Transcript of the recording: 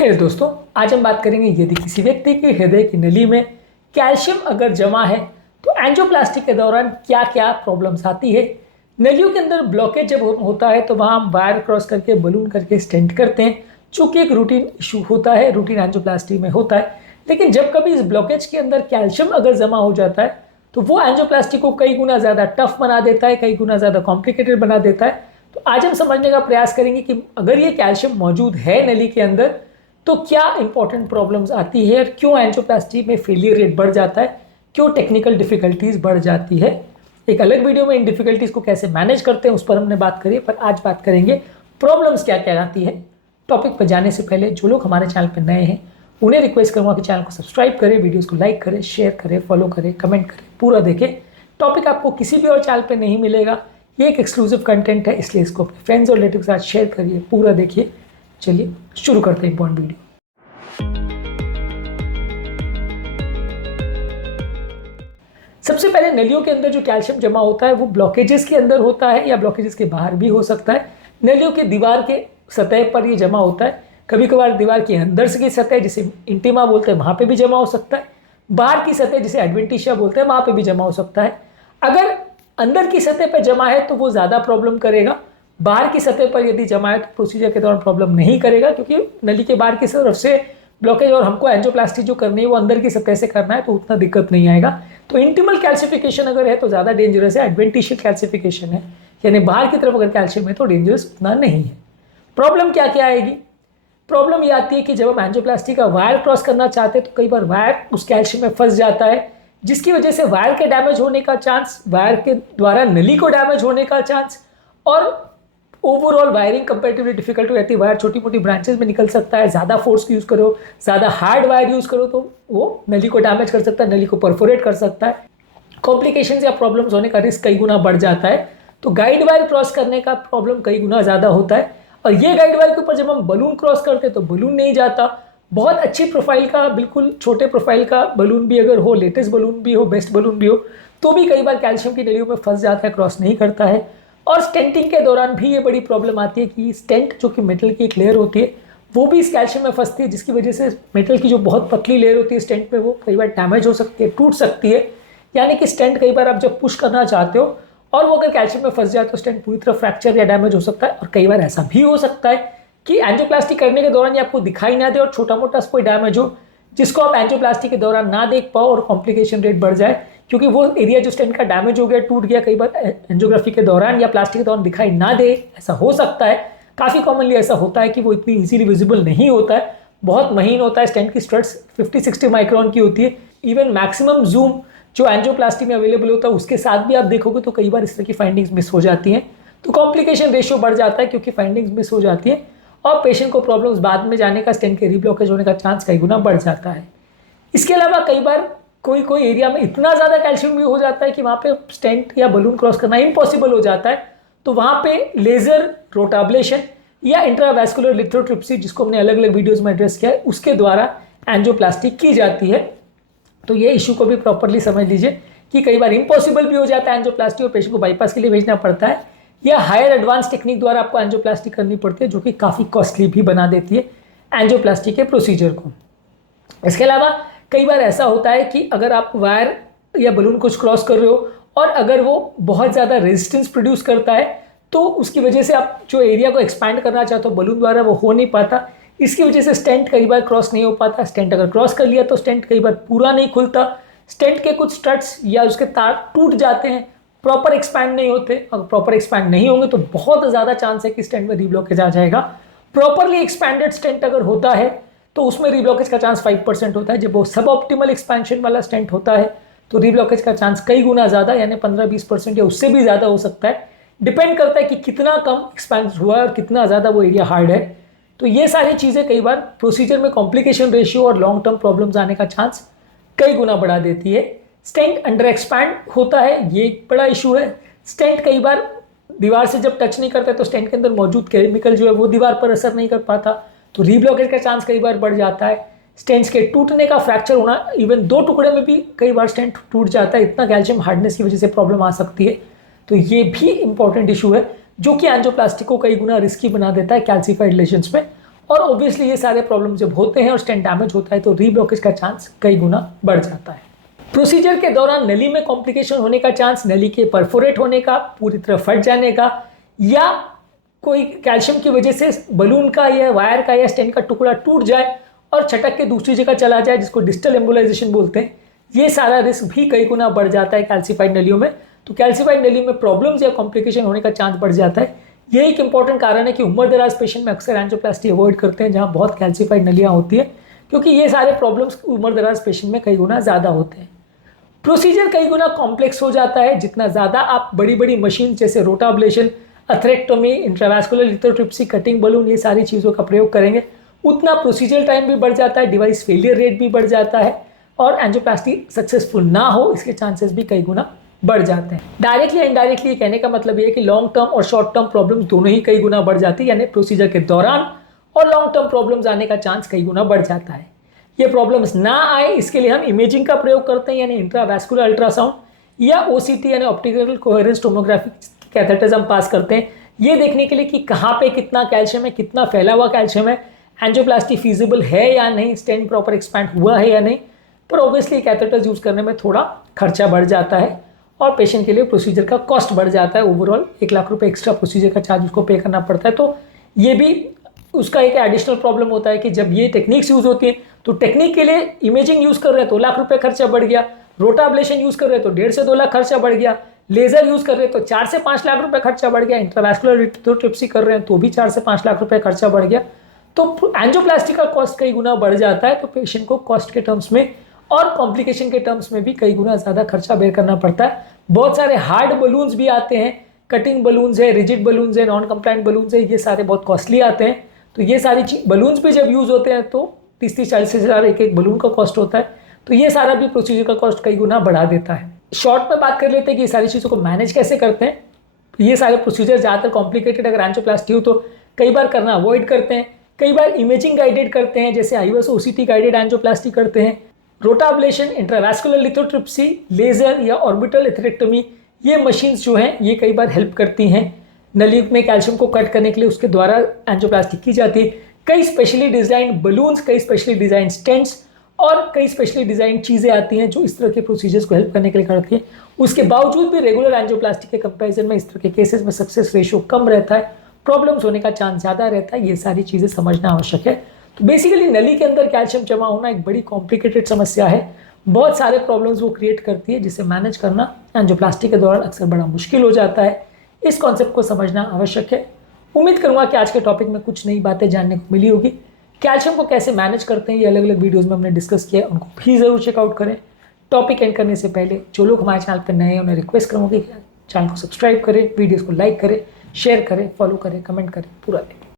हे दोस्तों, आज हम बात करेंगे यदि किसी व्यक्ति के हृदय की नली में कैल्शियम अगर जमा है तो एंजियोप्लास्टी के दौरान क्या क्या प्रॉब्लम्स आती है। नलियों के अंदर ब्लॉकेज जब होता है तो वहाँ हम वायर क्रॉस करके बलून करके स्टेंट करते हैं, चूँकि एक रूटीन इशू होता है, रूटीन एंजियोप्लास्टी में होता है। लेकिन जब कभी इस ब्लॉकेज के अंदर कैल्शियम अगर जमा हो जाता है तो वो एंजियोप्लास्टी को कई गुना ज़्यादा टफ बना देता है, कई गुना ज़्यादा कॉम्प्लिकेटेड बना देता है। तो आज हम समझने का प्रयास करेंगे कि अगर ये कैल्शियम मौजूद है नली के अंदर तो क्या इंपॉर्टेंट प्रॉब्लम्स आती है और क्यों एंजियोप्लास्टी में फेलियर रेट बढ़ जाता है, क्यों टेक्निकल डिफिकल्टीज बढ़ जाती है। एक अलग वीडियो में इन डिफिकल्टीज को कैसे मैनेज करते हैं उस पर हमने बात करी, पर आज बात करेंगे प्रॉब्लम्स क्या क्या आती है। टॉपिक पर जाने से पहले जो लोग हमारे चैनल पर नए हैं उन्हें रिक्वेस्ट करूँगा कि चैनल को सब्सक्राइब करें, वीडियोज़ को लाइक करें, शेयर करें, फॉलो करें, कमेंट करें, पूरा देखें। टॉपिक आपको किसी भी और चैनल पर नहीं मिलेगा, ये एक एक्सक्लूसिव कंटेंट है, इसलिए इसको अपने फ्रेंड्स और रिलेटिव के साथ शेयर करिए, पूरा देखिए। चलिए शुरू करते हैं इंपॉर्टेंट वीडियो। सबसे पहले नलियों के अंदर जो कैल्शियम जमा होता है वो ब्लॉकेजेस के अंदर होता है या ब्लॉकेजेस के बाहर भी हो सकता है। नलियों के दीवार के सतह पर ये जमा होता है, कभी कभार दीवार के अंदर से की सतह जिसे इंटीमा बोलते हैं वहाँ पे भी जमा हो सकता है, बाहर की सतह जिसे एडवेंटिशिया बोलते हैं वहाँ पे भी जमा हो सकता है। अगर अंदर की सतह पर जमा है तो वो ज़्यादा प्रॉब्लम करेगा, बाहर की सतह पर यदि जमा है तो प्रोसीजर के दौरान प्रॉब्लम नहीं करेगा, क्योंकि नली के बाहर की तरफ से ब्लॉकेज और हमको एंजियोप्लास्टी जो करनी है वो अंदर की सतह से करना है तो उतना दिक्कत नहीं आएगा। तो इंटीमल कैल्सिफिकेशन अगर है तो ज़्यादा डेंजरस है, एडवेंटिशियल कैल्सिफिकेशन है यानी बाहर की तरफ अगर कैल्शियम है तो डेंजरस उतना नहीं है। प्रॉब्लम क्या क्या आएगी? प्रॉब्लम ये आती है कि जब हम एंजियोप्लास्टी का वायर क्रॉस करना चाहते हैं तो कई बार वायर उस कैल्शियम में फंस जाता है, जिसकी वजह से वायर के डैमेज होने का चांस, वायर के द्वारा नली को डैमेज होने का चांस और ओवरऑल वायरिंग कंपैरेटिवली डिफिकल्ट हो जाती है। वायर छोटी मोटी ब्रांचेस में निकल सकता है, ज़्यादा फोर्स यूज़ करो, ज़्यादा हार्ड वायर यूज़ करो तो वो नली को डैमेज कर सकता है, नली को परफोरेट कर सकता है, कॉम्प्लिकेशंस या प्रॉब्लम्स होने का रिस्क कई गुना बढ़ जाता है। तो गाइड वायर क्रॉस करने का प्रॉब्लम कई गुना ज़्यादा होता है। और ये गाइड वायर के ऊपर जब हम बलून क्रॉस करते हैं तो बलून नहीं जाता। बहुत अच्छी प्रोफाइल का, बिल्कुल छोटे प्रोफाइल का बलून भी अगर हो, लेटेस्ट बलून भी हो, बेस्ट बलून भी हो, तो भी कई बार कैल्शियम की नलियों में फंस जाता है, क्रॉस नहीं करता है। और स्टेंटिंग के दौरान भी ये बड़ी प्रॉब्लम आती है कि स्टेंट जो कि मेटल की एक लेयर होती है वो भी इस कैल्शियम में फंसती है, जिसकी वजह से मेटल की जो बहुत पतली लेयर होती है स्टेंट में वो कई बार डैमेज हो सकती है, टूट सकती है। यानी कि स्टेंट कई बार आप जब पुश करना चाहते हो और वो अगर कैल्शियम में फंस जाए तो स्टेंट पूरी तरह फ्रैक्चर या डैमेज हो सकता है। और कई बार ऐसा भी हो सकता है कि एंजियोप्लास्टी करने के दौरान ये आपको दिखाई ना दे और छोटा मोटा कोई डैमेज हो जिसको आप एंजियोप्लास्टी के दौरान ना देख पाओ और कॉम्प्लिकेशन रेट बढ़ जाए, क्योंकि वो एरिया जो स्टेंट का डैमेज हो गया, टूट गया, कई बार एंजियोग्राफी के दौरान या प्लास्टिक के दौरान दिखाई ना दे, ऐसा हो सकता है। काफ़ी कॉमनली ऐसा होता है कि वो इतनी इजीली विजिबल नहीं होता है, बहुत महीन होता है। स्टेंट की स्ट्रट्स 50-60 माइक्रोन की होती है। इवन मैक्सिमम जूम जो एंजियोप्लास्टी में अवेलेबल होता है उसके साथ भी आप देखोगे तो कई बार इस तरह की फाइंडिंग्स मिस हो जाती हैं। तो कॉम्प्लिकेशन रेशियो बढ़ जाता है क्योंकि फाइंडिंग्स मिस हो जाती है और पेशेंट को प्रॉब्लम्स बाद में जाने का, स्टेंट के रीब्लॉकेज होने का चांस कई गुना बढ़ जाता है। इसके अलावा कई बार कोई एरिया में इतना ज़्यादा कैल्शियम भी हो जाता है कि वहाँ पे स्टेंट या बलून क्रॉस करना इम्पॉसिबल हो जाता है। तो वहाँ पे लेज़र रोटाब्लेशन या इंट्रावैस्कुलर लिथोट्रिप्सी, जिसको हमने अलग अलग वीडियोज़ में एड्रेस किया है, उसके द्वारा एंजियोप्लास्टी की जाती है। तो ये इशू को भी प्रॉपरली समझ लीजिए कि कई बार इम्पॉसिबल भी हो जाता है एंजियोप्लास्टी और पेशेंट को बाईपास के लिए भेजना पड़ता है, या हायर एडवांस टेक्निक द्वारा आपको एंजियोप्लास्टी करनी पड़ती है जो कि काफ़ी कॉस्टली भी बना देती है एंजियोप्लास्टी के प्रोसीजर को। इसके अलावा कई बार ऐसा होता है कि अगर आप वायर या बलून कुछ क्रॉस कर रहे हो और अगर वो बहुत ज़्यादा रेजिस्टेंस प्रोड्यूस करता है तो उसकी वजह से आप जो एरिया को एक्सपैंड करना चाहते हो बलून द्वारा वो हो नहीं पाता। इसकी वजह से स्टेंट कई बार क्रॉस नहीं हो पाता। स्टेंट अगर क्रॉस कर लिया तो स्टेंट कई बार पूरा नहीं खुलता, स्टेंट के कुछ स्ट्रट्स या उसके तार टूट जाते हैं, प्रॉपर एक्सपैंड नहीं होते। अगर प्रॉपर एक्सपैंड नहीं होंगे तो बहुत ज़्यादा चांस है कि स्टेंट में रीब्लॉकेज आ जाएगा। प्रॉपरली एक्सपैंडेड स्टेंट अगर होता है तो उसमें रीब्लॉकेज का चांस 5% होता है। जब वो सब ऑप्टिमल एक्सपेंशन वाला स्टेंट होता है तो रीब्लॉकेज का चांस कई गुना ज़्यादा यानी 15-20% या उससे भी ज़्यादा हो सकता है। डिपेंड करता है कि कितना कम एक्सपेंड हुआ है और कितना ज़्यादा वो एरिया हार्ड है। तो ये सारी चीज़ें कई बार प्रोसीजर में कॉम्प्लिकेशन रेशियो और लॉन्ग टर्म प्रॉब्लम्स आने का चांस कई गुना बढ़ा देती है। स्टेंट अंडर एक्सपैंड होता है, ये एक बड़ा इशू है। स्टेंट कई बार दीवार से जब टच नहीं करता तो स्टेंट के अंदर मौजूद केमिकल जो है वो दीवार पर असर नहीं कर पाता, तो रीब्लॉकेज का चांस कई बार बढ़ जाता है। स्टेंट्स के टूटने का, फ्रैक्चर होना, इवन 2 टुकड़े में भी कई बार स्टेंट टूट जाता है, इतना कैल्शियम हार्डनेस की वजह से प्रॉब्लम आ सकती है। तो ये भी इंपॉर्टेंट इशू है जो कि एंजियोप्लास्टी को कई गुना रिस्की बना देता है कैल्सीफाइड लेशंस में। और ऑब्वियसली ये सारे प्रॉब्लम जब होते हैं और स्टेंट डैमेज होता है तो रीब्लॉकेज का चांस कई गुना बढ़ जाता है। प्रोसीजर के दौरान नली में कॉम्प्लिकेशन होने का चांस, नली के परफोरेट होने का, पूरी तरह फट जाने का, या कोई कैल्शियम की वजह से बलून का या वायर का या स्टेंट का टुकड़ा टूट जाए और छटक के दूसरी जगह चला जाए, जिसको डिस्टल एम्बोलाइजेशन बोलते हैं। ये सारा रिस्क भी कई गुना बढ़ जाता है कैल्सीफाइड नलियों में। तो कैल्सीफाइड नली में प्रॉब्लम्स या कॉम्प्लिकेशन होने का चांस बढ़ जाता है। ये एक इंपॉर्टेंट कारण है कि उम्र दराज पेशेंट में अक्सर एंजियोप्लास्टी अवॉइड करते हैं जहाँ बहुत कैल्सीफाइड नलियाँ होती है, क्योंकि ये सारे प्रॉब्लम्स उम्र दराज पेशेंट में कई गुना ज़्यादा होते हैं। प्रोसीजर कई गुना कॉम्प्लेक्स हो जाता है। जितना ज़्यादा आप बड़ी बड़ी मशीन जैसे रोटाब्लेशन, अथरेक्टोमी, इंट्रावैस्कुलर लिथोट्रिप्सी, कटिंग बलून, ये सारी चीज़ों का प्रयोग करेंगे, उतना प्रोसीजर टाइम भी बढ़ जाता है, डिवाइस फेलियर रेट भी बढ़ जाता है और एंजियोप्लास्टी सक्सेसफुल ना हो इसके चांसेस भी कई गुना बढ़ जाते हैं। डायरेक्टली इनडायरेक्टली कहने का मतलब ये है कि लॉन्ग टर्म और शॉर्ट टर्म प्रॉब्लम्स दोनों ही कई गुना बढ़ जाती है, यानी प्रोसीजर के दौरान और लॉन्ग टर्म प्रॉब्लम्स आने का चांस कई गुना बढ़ जाता है। ये प्रॉब्लम्स ना आए इसके लिए हम इमेजिंग का प्रयोग करते हैं, यानी इंट्रावैस्कुलर अल्ट्रासाउंड या ओसीटी यानी ऑप्टिकल कोहेरेंस टोमोग्राफी कैथेटर्स हम पास करते हैं, ये देखने के लिए कि कहाँ पे कितना कैल्शियम है, कितना फैला हुआ कैल्शियम है, एंजियोप्लास्टी फीजिबल है या नहीं, स्टेंट प्रॉपर एक्सपैंड हुआ है या नहीं। पर ऑब्वियसली कैथेटर्स यूज़ करने में थोड़ा खर्चा बढ़ जाता है और पेशेंट के लिए प्रोसीजर का कॉस्ट बढ़ जाता है। ओवरऑल 1 लाख रुपए एक्स्ट्रा प्रोसीजर का चार्ज उसको पे करना पड़ता है। तो ये भी उसका एक एडिशनल प्रॉब्लम होता है कि जब ये टेक्निक्स यूज़ होती है तो टेक्निक के लिए इमेजिंग यूज़ कर रहे हैं तो 1 लाख रुपये खर्चा बढ़ गया, रोटाब्लेशन यूज़ कर रहे हैं तो 1.5 से 2 लाख खर्चा बढ़ गया, लेजर यूज़ कर रहे हैं तो 4 से 5 लाख रुपये खर्चा बढ़ गया, इंट्रावैस्कुलर लिथोट्रिप्सी कर रहे हैं तो भी 4 से 5 लाख रुपये खर्चा बढ़ गया। तो एंजियोप्लास्टी का कॉस्ट कई गुना बढ़ जाता है। तो पेशेंट को कॉस्ट के टर्म्स में और कॉम्प्लिकेशन के टर्म्स में भी कई गुना ज़्यादा खर्चा बेयर करना पड़ता है। बहुत सारे हार्ड बलून्स भी आते हैं, कटिंग बलून्स है, रिजिड बलून्स है, नॉन कंप्लाइंट बलून्स है, ये सारे बहुत कॉस्टली आते हैं। तो ये सारी बलून्स भी जब यूज़ होते हैं तो 30-40 हज़ार एक बलून का कॉस्ट होता है। तो ये सारा भी प्रोसीजर का कॉस्ट कई गुना बढ़ा देता है। शॉर्ट में बात कर लेते हैं कि ये सारी चीज़ों को मैनेज कैसे करते हैं। ये सारे प्रोसीजर ज़्यादातर कॉम्प्लिकेटेड अगर एंजियोप्लास्टी हो तो कई बार करना अवॉइड करते हैं, कई बार इमेजिंग गाइडेड करते हैं, जैसे आईओएस ओसीटी गाइडेड एंजियोप्लास्टी करते हैं, रोटाब्लेशन, इंट्रावैस्कुलर लिथोट्रिप्सी, लेजर या ऑर्बिटल एथरेक्टोमी, ये मशीन्स जो हैं ये कई बार हेल्प करती हैं नली में कैल्शियम को कट करने के लिए, उसके द्वारा एंजियोप्लास्टी की जाती है। कई स्पेशली डिजाइन बलून्स, कई स्पेशली डिजाइन स्टेंट्स और कई स्पेशली डिजाइन चीज़ें आती हैं जो इस तरह के प्रोसीजर्स को हेल्प करने के लिए करती हैं। उसके बावजूद भी रेगुलर एंजियोप्लास्टी के कंपैरिजन में इस तरह के केसेस में सक्सेस रेशियो कम रहता है, प्रॉब्लम्स होने का चांस ज़्यादा रहता है। ये सारी चीज़ें समझना आवश्यक है। तो बेसिकली नली के अंदर कैल्शियम जमा होना एक बड़ी कॉम्प्लिकेटेड समस्या है, बहुत सारे प्रॉब्लम्स वो क्रिएट करती है, जिसे मैनेज करना एंजियोप्लास्टी के दौरान अक्सर बड़ा मुश्किल हो जाता है। इस कॉन्सेप्ट को समझना आवश्यक है। उम्मीद करूंगा कि आज के टॉपिक में कुछ नई बातें जानने को मिली होगी। कैल्शियम को कैसे मैनेज करते हैं ये अलग अलग वीडियोस में हमने डिस्कस किया है, उनको भी ज़रूर चेकआउट करें। टॉपिक एंड करने से पहले जो लोग हमारे चैनल पर नए हैं उन्हें रिक्वेस्ट करूँगी कि चैनल को सब्सक्राइब करें, वीडियोज़ को लाइक करें, शेयर करें, फॉलो करें, कमेंट करें, पूरा दें।